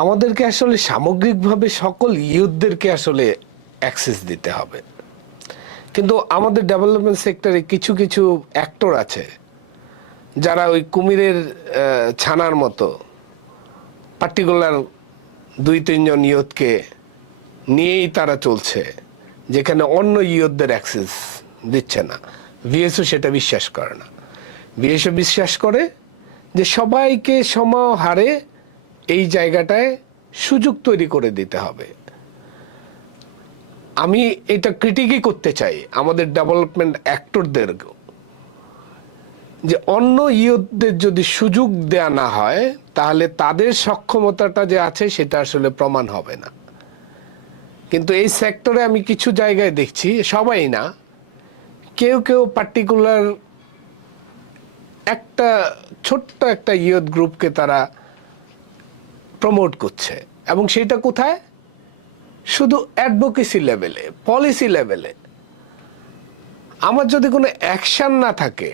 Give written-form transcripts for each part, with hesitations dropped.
আমাদেরকে আসলে সামগ্রিকভাবে সকল ইয়ুথদেরকে আসলে অ্যাক্সেস দিতে হবে, কিন্তু আমাদের ডেভেলপমেন্ট সেক্টরে কিছু কিছু অ্যাক্টর আছে যারা ওই কুমিরের ছানার মতো পার্টিকুলার 2-3 জন ইয়ুথকে নিয়েই তারা চলছে, যেখানে অন্য ইয়ুথদের অ্যাক্সেস দিচ্ছে না। ভিএসও সেটা বিশ্বাস করে না। ভিএসও বিশ্বাস করে যে সবাইকে সমাহারে এই জায়গাটায় সুযোগ তৈরি করে দিতে হবে। আমি এটা ক্রিটিকই করতে চাই আমাদের ডেভেলপমেন্ট অ্যাক্টরদের, যে অন্য ইয়ুথদের যদি সুযোগ দেয়া না হয় তাহলে তাদের সক্ষমতাটা যে আছে সেটা আসলে প্রমাণ হবে না। কিন্তু এই সেক্টরে আমি কিছু জায়গায় দেখছি, সবাই না, কেউ কেউ পার্টিকুলার একটা ছোট্ট একটা ইয়ুথ গ্রুপকে তারা প্রমোট করছে, এবং সেটা কোথায়? শুধু অ্যাডভোকেসি লেভেলে, পলিসি লেভেলে। আমার যদি কোনো অ্যাকশন না থাকে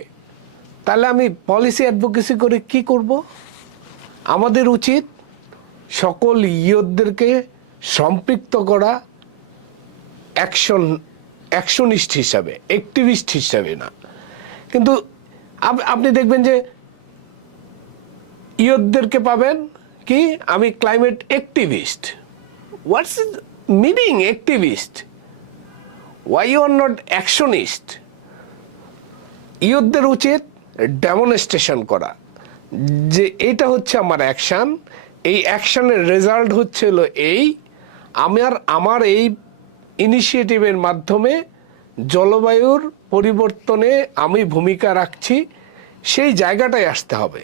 তাহলে আমি পলিসি অ্যাডভোকেসি করে কি করব? আমাদের উচিত সকল ইয়ুথদেরকে সম্পৃক্ত করা, অ্যাকশনিস্ট হিসাবে, অ্যাক্টিভিস্ট হিসাবে না। কিন্তু আপনি দেখবেন যে ইয়ুথদেরকে পাবেন কি, আমি climate activist. What's meaning activist? Why you are not actionist? ইয়ুথদের উচিত ডেমনস্ট্রেশন করা যে এটা হচ্ছে আমার অ্যাকশন, এই অ্যাকশনের রেজাল্ট হচ্ছে হলো এই, আমার এই ইনিশিয়েটিভের মাধ্যমে জলবায়ুর পরিবর্তনে আমি ভূমিকা রাখছি, সেই জায়গাটায় আসতে হবে।